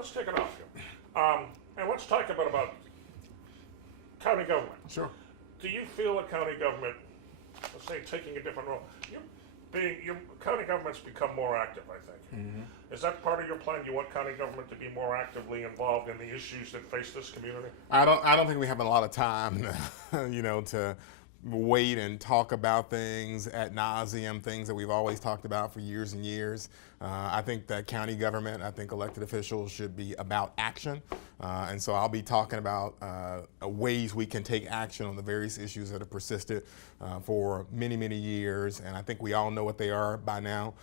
let's take it off here. And let's talk about county government. Sure. Do you feel the county government, let's say, taking a different role? Your county government's become more active, I think. Mm-hmm. Is that part of your plan? You want county government to be more actively involved in the issues that face this community? I don't think we have a lot of time, to wait and talk about things ad nauseum, things that we've always talked about for years and years. I think that county government, I think elected officials should be about action. And so I'll be talking about ways we can take action on the various issues that have persisted for many, many years. And I think we all know what they are by now.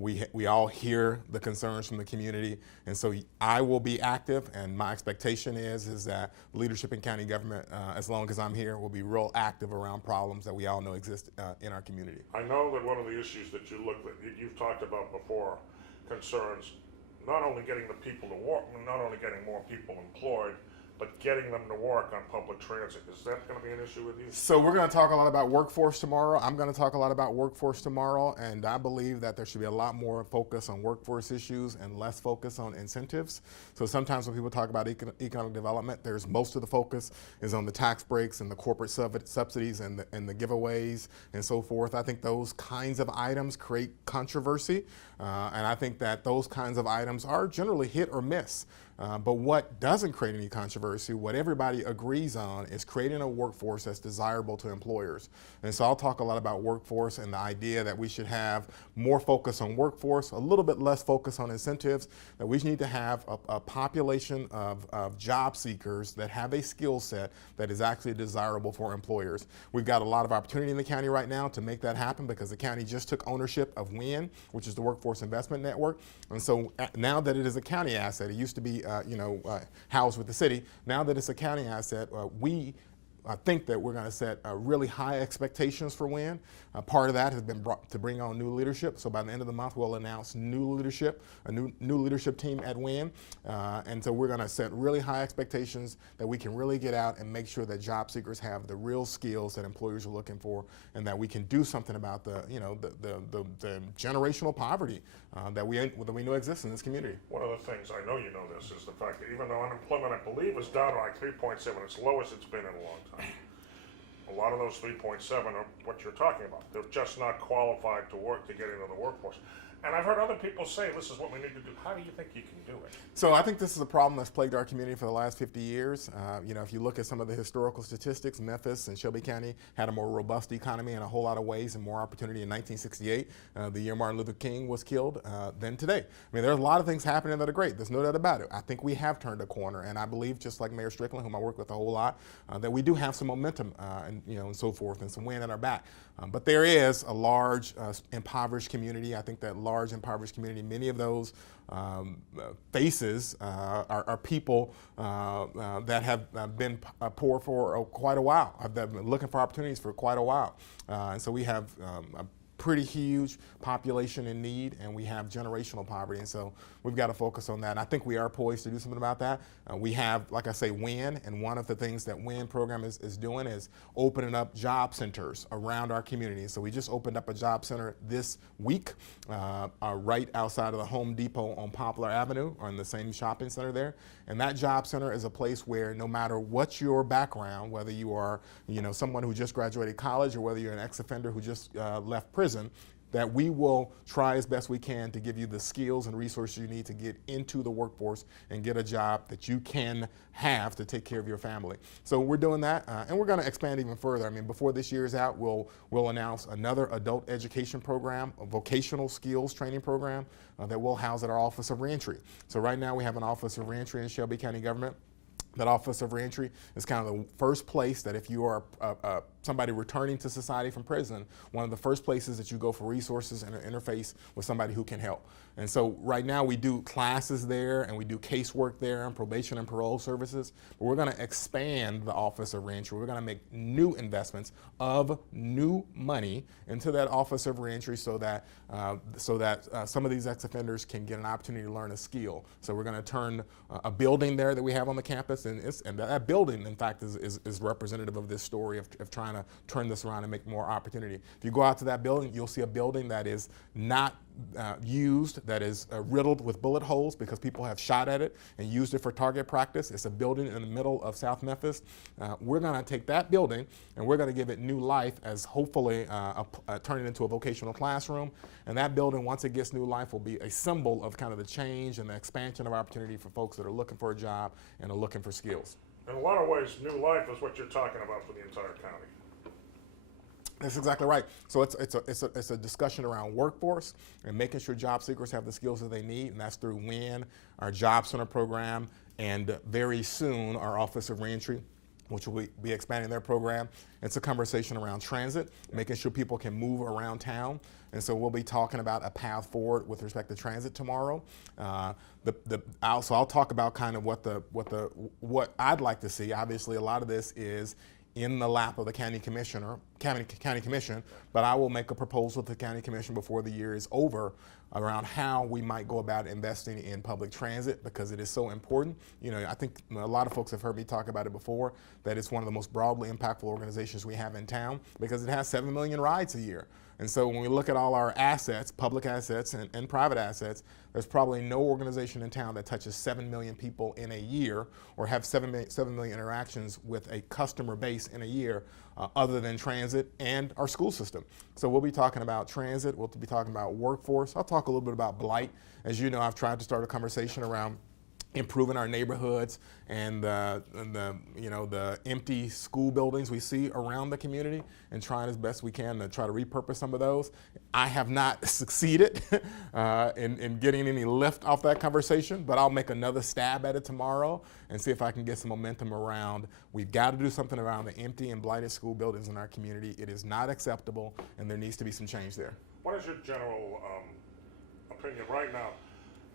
We all hear the concerns from the community. And so I will be active, and my expectation is that leadership in county government, as long as I'm here, will be real active around problems that we all know exist in our community. I know that one of the issues that you've talked about before concerns not only getting the people to work, not only getting more people employed, but getting them to work on public transit. Is that going to be an issue with you? So we're going to talk a lot about workforce tomorrow. I'm going to talk a lot about workforce tomorrow, and I believe that there should be a lot more focus on workforce issues and less focus on incentives. So sometimes when people talk about economic development, most of the focus is on the tax breaks and the corporate subsidies and the giveaways and so forth. I think those kinds of items create controversy, and I think that those kinds of items are generally hit or miss. But what doesn't create any controversy, what everybody agrees on, is creating a workforce that's desirable to employers. And so I'll talk a lot about workforce and the idea that we should have more focus on workforce, a little bit less focus on incentives, that we need to have a population of job seekers that have a skill set that is actually desirable for employers. We've got a lot of opportunity in the county right now to make that happen because the county just took ownership of WIN, which is the Workforce Investment Network. And so now that it is a county asset, it used to be housed with the city. Now that it's a county asset, I think that we're going to set really high expectations for WIN. Part of that has been brought to bring on new leadership. So by the end of the month, we'll announce new leadership, a new leadership team at WIN. And so we're going to set really high expectations that we can really get out and make sure that job seekers have the real skills that employers are looking for, and that we can do something about the generational poverty that we know exists in this community. One of the things, I know you know this, is the fact that even though unemployment, I believe, is down to like 3.7, it's the lowest it's been in a long time. A lot of those 3.7 are what you're talking about. They're just not qualified to work, to get into the workforce. And I've heard other people say this is what we need to do. How do you think you can do it? So I think this is a problem that's plagued our community for the last 50 years. If you look at some of the historical statistics, Memphis and Shelby County had a more robust economy in a whole lot of ways and more opportunity in 1968, the year Martin Luther King was killed, than today. I mean, there's a lot of things happening that are great. There's no doubt about it. I think we have turned a corner, and I believe, just like Mayor Strickland, whom I work with a whole lot, that we do have some momentum and so forth, and some wind at our back. But there is a large impoverished community. I think that large impoverished community, many of those faces are people that have been poor for quite a while. Have been looking for opportunities for quite a while. And so we have a pretty huge population in need, and we have generational poverty, and so we've got to focus on that. And I think we are poised to do something about that. We have, like I say, WIN, and one of the things that WIN program is doing is opening up job centers around our community. So we just opened up a job center this week right outside of the Home Depot on Poplar Avenue, or in the same shopping center there. And that job center is a place where no matter what your background, whether you are someone who just graduated college or whether you're an ex-offender who just left prison, that we will try as best we can to give you the skills and resources you need to get into the workforce and get a job that you can have to take care of your family. So we're doing that, and we're going to expand even further. I mean, before this year is out, we'll announce another adult education program, a vocational skills training program that we'll house at our Office of Reentry. So right now we have an Office of Reentry in Shelby County Government. That Office of Reentry is kind of the first place that if you are somebody returning to society from prison, one of the first places that you go for resources and an interface with somebody who can help. And so right now we do classes there, and we do casework there, and probation and parole services. But we're going to expand the Office of Reentry. We're going to make new investments of new money into that Office of Reentry so that some of these ex-offenders can get an opportunity to learn a skill. So we're going to turn a building there that we have on the campus, and that building, in fact, is representative of this story of trying to turn this around and make more opportunity. If you go out to that building, you'll see a building that is not used, that is riddled with bullet holes because people have shot at it and used it for target practice. It's a building in the middle of South Memphis. We're going to take that building and we're going to give it new life as hopefully turn it into a vocational classroom. And that building, once it gets new life, will be a symbol of kind of the change and the expansion of opportunity for folks that are looking for a job and are looking for skills. In a lot of ways, new life is what you're talking about for the entire county. That's exactly right. So it's a discussion around workforce and making sure job seekers have the skills that they need, and that's through WIN, our Job Center program, and very soon our Office of Reentry, which will be expanding their program. It's a conversation around transit, making sure people can move around town. And so we'll be talking about a path forward with respect to transit tomorrow. So I'll talk about kind of what I'd like to see. Obviously, a lot of this is in the lap of the county commission, but I will make a proposal to the county commission before the year is over around how we might go about investing in public transit, because it is so important. You know, I think a lot of folks have heard me talk about it before, that it's one of the most broadly impactful organizations we have in town because it has 7 million rides a year. And so when we look at all our assets, public assets and private assets, there's probably no organization in town that touches 7 million people in a year or have 7 million interactions with a customer base in a year other than transit and our school system. So we'll be talking about transit, we'll be talking about workforce. I'll talk a little bit about blight. As you know, I've tried to start a conversation around improving our neighborhoods and the empty school buildings we see around the community, and trying as best we can to try to repurpose some of those. I have not succeeded in getting any lift off that conversation, but I'll make another stab at it tomorrow and see if I can get some momentum around. We've got to do something around the empty and blighted school buildings in our community. It is not acceptable, and there needs to be some change there. What is your general opinion right now,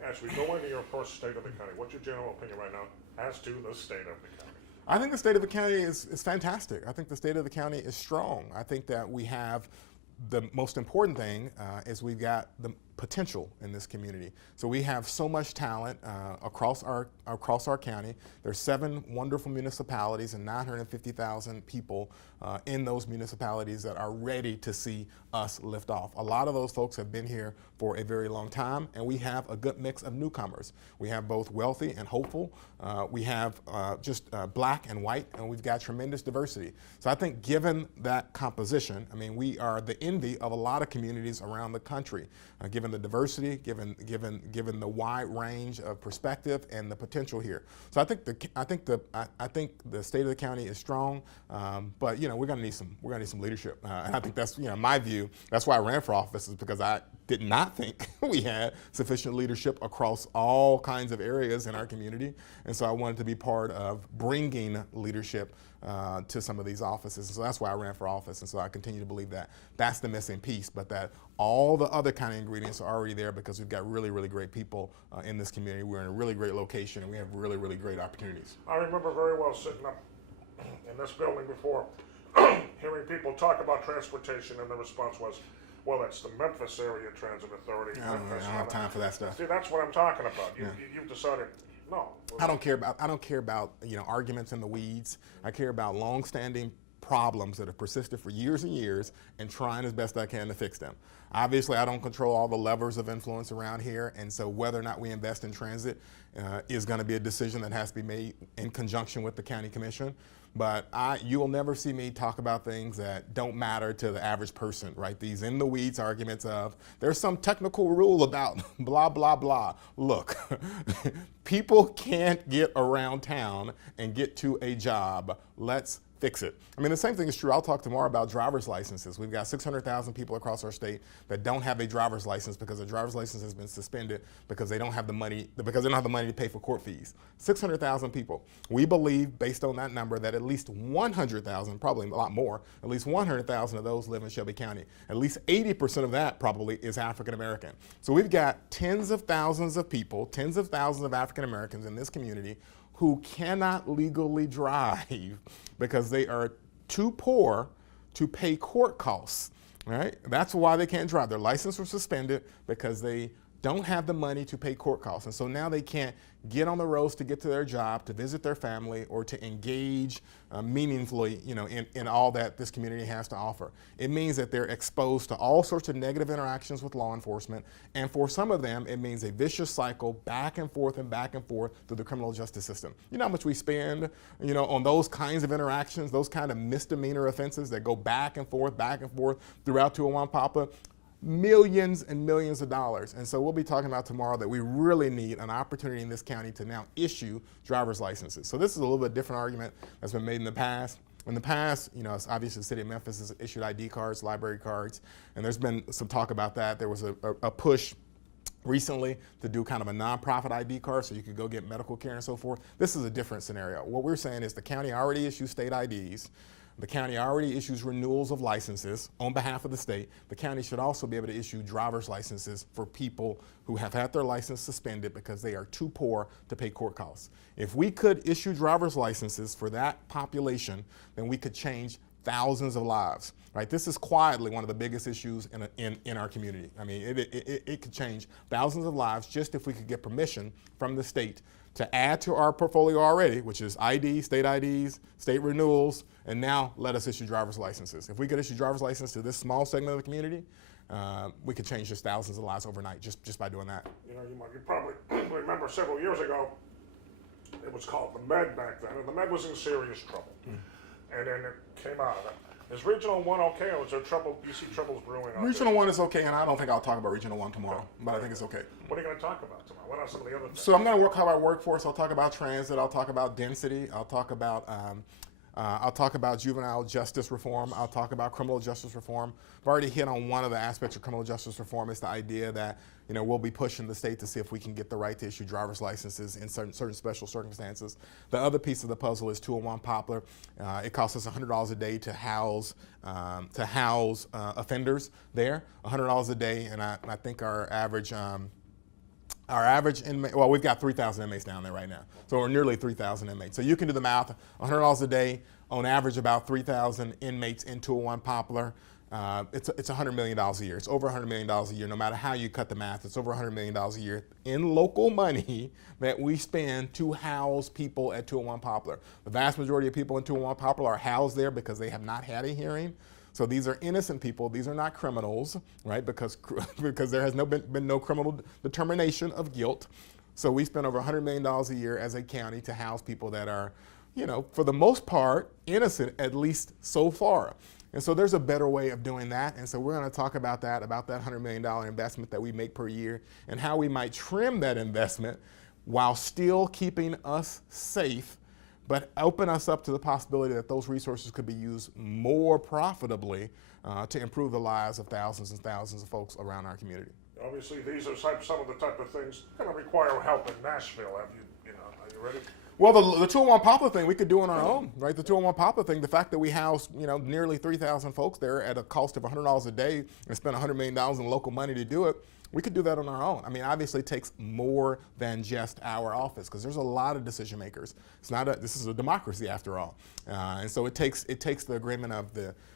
as we go into your first state of the county? What's your general opinion right now as to the state of the county? I think the state of the county is fantastic. I think the state of the county is strong. I think that we have the most important thing is we've got the potential in this community. So we have so much talent across our county. There's 7 wonderful municipalities and 950,000 people in those municipalities that are ready to see us lift off. A lot of those folks have been here for a very long time, and we have a good mix of newcomers. We have both wealthy and hopeful. We have just black and white, and we've got tremendous diversity. So I think given that composition, I mean, we are the envy of a lot of communities around the country, given the diversity, given the wide range of perspective and the potential here. So I think the state of the county is strong, but you know, we're gonna need some leadership, and I think that's, you know, my view. That's why I ran for office, is because I did not think we had sufficient leadership across all kinds of areas in our community, and so I wanted to be part of bringing leadership to some of these offices. And so that's why I ran for office, and so I continue to believe that that's the missing piece, but that all the other kind of ingredients are already there because we've got really, really great people in this community. We're in a really great location, and we have really, really great opportunities. I remember very well sitting up in this building before, hearing people talk about transportation, and the response was, well, that's the Memphis Area Transit Authority. I don't have time for that stuff. See, that's what I'm talking about. You've decided, no. I don't care about arguments in the weeds. I care about long-standing problems that have persisted for years and years, and trying as best I can to fix them. Obviously, I don't control all the levers of influence around here, and so whether or not we invest in transit is going to be a decision that has to be made in conjunction with the county commission. But you will never see me talk about things that don't matter to the average person, right? These in the weeds arguments of there's some technical rule about blah, blah, blah. Look, people can't get around town and get to a job. Let's fix it. I mean, the same thing is true. I'll talk tomorrow about driver's licenses. We've got 600,000 people across our state that don't have a driver's license because their driver's license has been suspended because they don't have the money to pay for court fees. 600,000 people. We believe, based on that number, that at least 100,000, probably a lot more, at least 100,000 of those live in Shelby County. At least 80% of that probably is African American. So we've got tens of thousands of people, tens of thousands of African Americans in this community who cannot legally drive because they are too poor to pay court costs, right? That's why they can't drive. Their license was suspended because they don't have the money to pay court costs. And so now they can't get on the roads to get to their job, to visit their family, or to engage meaningfully, in all that this community has to offer. It means that they're exposed to all sorts of negative interactions with law enforcement. And for some of them, it means a vicious cycle back and forth through the criminal justice system. You know how much we spend, on those kinds of interactions, those kind of misdemeanor offenses that go back and forth throughout 201 Poplar? Millions and millions of dollars. And so we'll be talking about tomorrow that we really need an opportunity in this county to now issue driver's licenses. So this is a little bit different argument that's been made in the past. In the past, obviously the city of Memphis has issued ID cards, library cards, and there's been some talk about that. There was a push recently to do kind of a nonprofit ID card so you could go get medical care and so forth. This is a different scenario. What we're saying is the county already issues state IDs. The county already issues renewals of licenses on behalf of the state. The county should also be able to issue driver's licenses for people who have had their license suspended because they are too poor to pay court costs. If we could issue driver's licenses for that population, then we could change thousands of lives. Right? This is quietly one of the biggest issues in our community. I mean, it could change thousands of lives just if we could get permission from the state to add to our portfolio already, which is state IDs, state renewals, and now let us issue driver's licenses. If we could issue driver's license to this small segment of the community, we could change just thousands of lives overnight just by doing that. You probably remember several years ago, it was called the Med back then, and the Med was in serious trouble. And then it came out of it. Is Regional 1 okay, or is there trouble? You see troubles brewing out Regional 1 is okay, and I don't think I'll talk about Regional 1 tomorrow, but I think it's okay. What are you going to talk about tomorrow? What are some of the other things? So I'm going to talk about workforce. I'll talk about transit. I'll talk about density. I'll talk about juvenile justice reform. I'll talk about criminal justice reform. I've already hit on one of the aspects of criminal justice reform. It's the idea that we'll be pushing the state to see if we can get the right to issue driver's licenses in certain special circumstances. The other piece of the puzzle is 201 Poplar. It costs us $100 a day to house offenders there. $100 a day, and I think our average inmate, well, we've got 3,000 inmates down there right now. So we're nearly 3,000 inmates. So you can do the math, $100 a day, on average about 3,000 inmates in 201 Poplar. It's $100 million a year. It's over $100 million a year. No matter how you cut the math, it's over $100 million a year in local money that we spend to house people at 201 Poplar. The vast majority of people in 201 Poplar are housed there because they have not had a hearing. So these are innocent people. These are not criminals, right? Because there has been no criminal determination of guilt. So we spend over $100 million a year as a county to house people that are, for the most part, innocent, at least so far. And so there's a better way of doing that. And so we're going to talk about that $100 million investment that we make per year and how we might trim that investment while still keeping us safe, but open us up to the possibility that those resources could be used more profitably to improve the lives of thousands and thousands of folks around our community. Obviously, these are some of the type of things going to require help in Nashville. Are you ready? Well, the 201 Poplar thing we could do on our own, right? The 201 Poplar thing, the fact that we house, nearly 3,000 folks there at a cost of $100 a day and spend $100 million in local money to do it, we could do that on our own. I mean, obviously it takes more than just our office because there's a lot of decision makers. This is a democracy after all. And so it takes the agreement of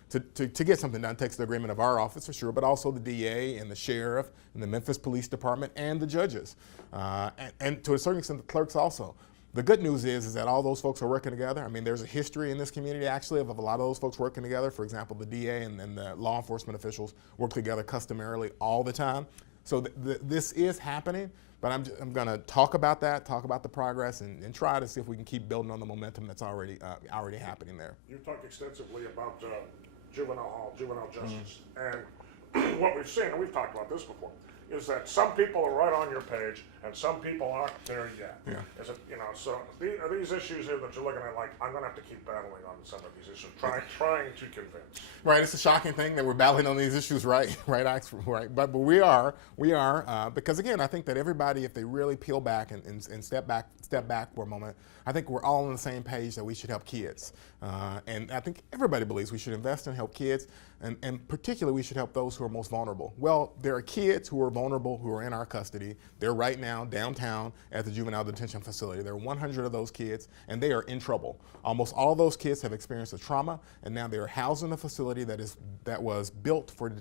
to get something done, it takes the agreement of our office for sure, but also the DA and the sheriff and the Memphis Police Department and the judges. And to a certain extent, the clerks also. The good news is that all those folks are working together. I mean, there's a history in this community actually of a lot of those folks working together. For example, the DA and the law enforcement officials work together customarily all the time. So this is happening, but I'm going to talk about that, talk about the progress, and try to see if we can keep building on the momentum that's already happening there. You talked extensively about juvenile hall, juvenile justice, and what we've seen, and we've talked about this before, is that some people are right on your page and some people aren't there yet. Yeah. Is it, so are these issues here that you're looking at, like, I'm going to have to keep battling on some of these issues, trying to convince. Right, it's a shocking thing that we're battling on these issues, right? Right. But we are, because again, I think that everybody, if they really peel back and step back for a moment, I think we're all on the same page that we should help kids. And I think everybody believes we should invest and help kids, and particularly we should help those who are most vulnerable. Well, there are kids who are vulnerable who are in our custody. They're right now downtown at the juvenile detention facility. There are 100 of those kids, and they are in trouble. Almost all of those kids have experienced a trauma, and now they are housed in a facility that was built for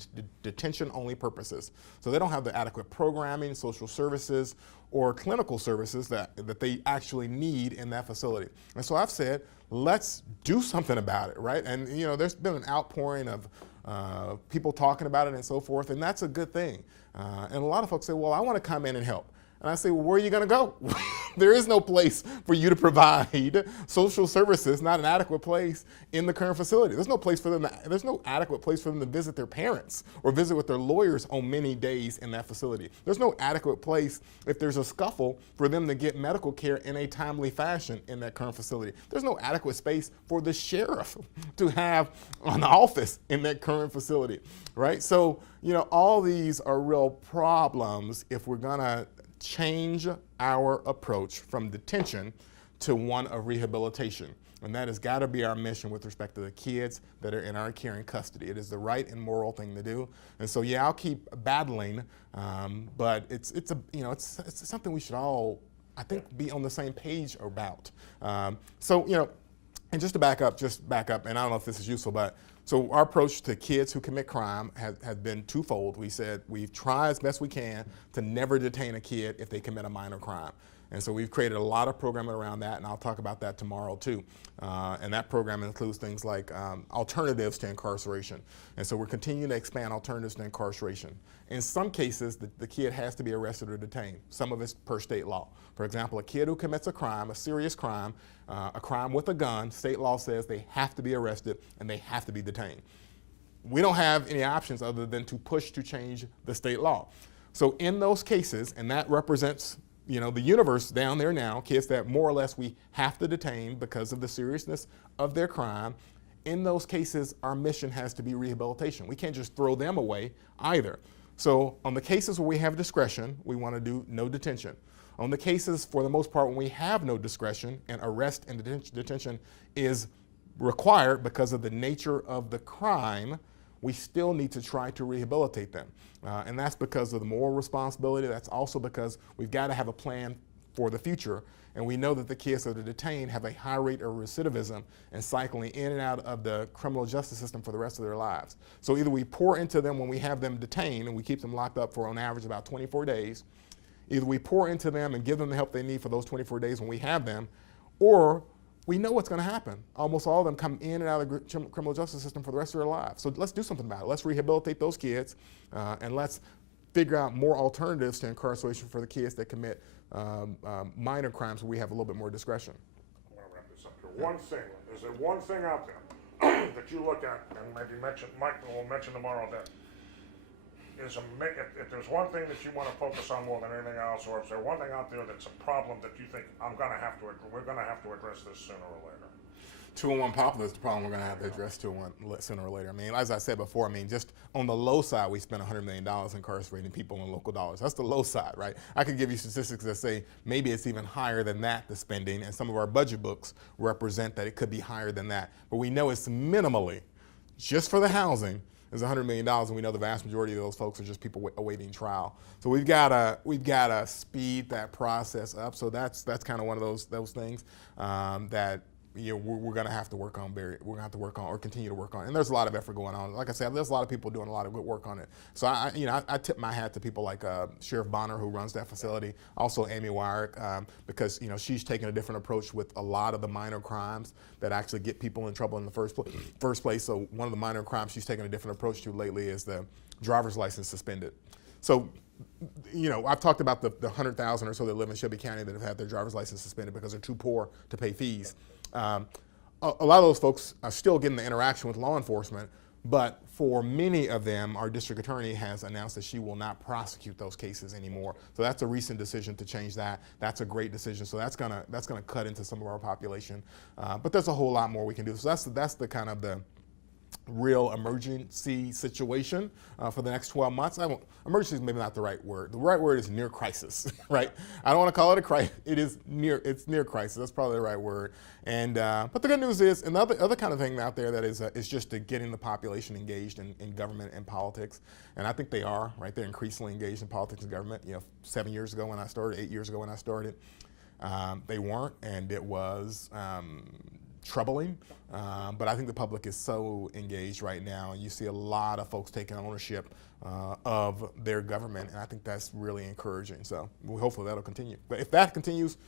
detention-only purposes. So they don't have the adequate programming, social services, or clinical services that they actually need in that facility. And so I've said, let's do something about it, right? And there's been an outpouring of people talking about it and so forth, and that's a good thing. And a lot of folks say, well, I want to come in and help. And I say, well, where are you going to go? There is no place for you to provide social services, not an adequate place in the current facility. There's no place for them. There's no adequate place for them to visit their parents or visit with their lawyers on many days in that facility. There's no adequate place if there's a scuffle for them to get medical care in a timely fashion in that current facility. There's no adequate space for the sheriff to have an office in that current facility, right? So, all these are real problems if we're going to change our approach from detention to one of rehabilitation. And that has got to be our mission with respect to the kids that are in our care and custody. It is the right and moral thing to do. And so, yeah, I'll keep battling, but it's something we should all, I think, be on the same page about. And just to back up, and I don't know if this is useful, but so our approach to kids who commit crime has been twofold. We said we've tried as best we can to never detain a kid if they commit a minor crime. And so we've created a lot of programming around that, and I'll talk about that tomorrow too. And that program includes things like alternatives to incarceration. And so we're continuing to expand alternatives to incarceration. In some cases, the kid has to be arrested or detained. Some of it's per state law. For example, a kid who commits a crime, a serious crime, a crime with a gun, state law says they have to be arrested and they have to be detained. We don't have any options other than to push to change the state law. So in those cases, and that represents the universe down there now, kids that more or less we have to detain because of the seriousness of their crime, in those cases, our mission has to be rehabilitation. We can't just throw them away either. So on the cases where we have discretion, we want to do no detention. On the cases, for the most part, when we have no discretion and arrest and detention is required because of the nature of the crime, we still need to try to rehabilitate them. And that's because of the moral responsibility. That's also because we've got to have a plan for the future. And we know that the kids that are detained have a high rate of recidivism and cycling in and out of the criminal justice system for the rest of their lives. So either we pour into them when we have them detained and we keep them locked up for on average about 24 days, either we pour into them and give them the help they need for those 24 days when we have them, or we know what's going to happen. Almost all of them come in and out of the criminal justice system for the rest of their lives. So let's do something about it. Let's rehabilitate those kids, and let's figure out more alternatives to incarceration for the kids that commit minor crimes where we have a little bit more discretion. I'm going to wrap this up here. Is there one thing out there that you look at, and maybe Mike will mention tomorrow, that if there's one thing that you want to focus on more than anything else, or if there's one thing out there that's a problem that you think we're going to have to address this sooner or later? 201 popular is the problem we're going to have to address sooner or later. I mean, as I said before, just on the low side, we spend $100 million incarcerating people in local dollars. That's the low side, right? I could give you statistics that say maybe it's even higher than that, the spending, and some of our budget books represent that it could be higher than that. But we know it's minimally, just for the housing, is $100 million, and we know the vast majority of those folks are just people awaiting trial. So we've got to speed that process up. So that's kind of one of those things that we're going to have to work on. We're going to have to work on, or continue to work on. And there's a lot of effort going on. Like I said, there's a lot of people doing a lot of good work on it. So I tip my hat to people like Sheriff Bonner, who runs that facility, also Amy Wyrick, because she's taken a different approach with a lot of the minor crimes that actually get people in trouble in the first place. So one of the minor crimes she's taken a different approach to lately is the driver's license suspended. So I've talked about the 100,000 or so that live in Shelby County that have had their driver's license suspended because they're too poor to pay fees. A lot of those folks are still getting the interaction with law enforcement, but for many of them, our district attorney has announced that she will not prosecute those cases anymore. So that's a recent decision to change that. That's a great decision. So that's gonna cut into some of our population. But there's a whole lot more we can do. So that's the kind of real emergency situation for the next 12 months. Emergency is maybe not the right word. The right word is near crisis, right? I don't want to call it a crisis. It's near crisis. That's probably the right word. And but the good news is, another other kind of thing out there that is just to getting the population engaged in government and politics. And I think they are, right? They're increasingly engaged in politics and government. 7 years ago when I started, 8 years ago when I started, they weren't, and it was troubling. But I think the public is so engaged right now, and you see a lot of folks taking ownership of their government, and I think that's really encouraging. So hopefully that'll continue. But if that continues,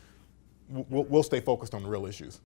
we'll stay focused on the real issues.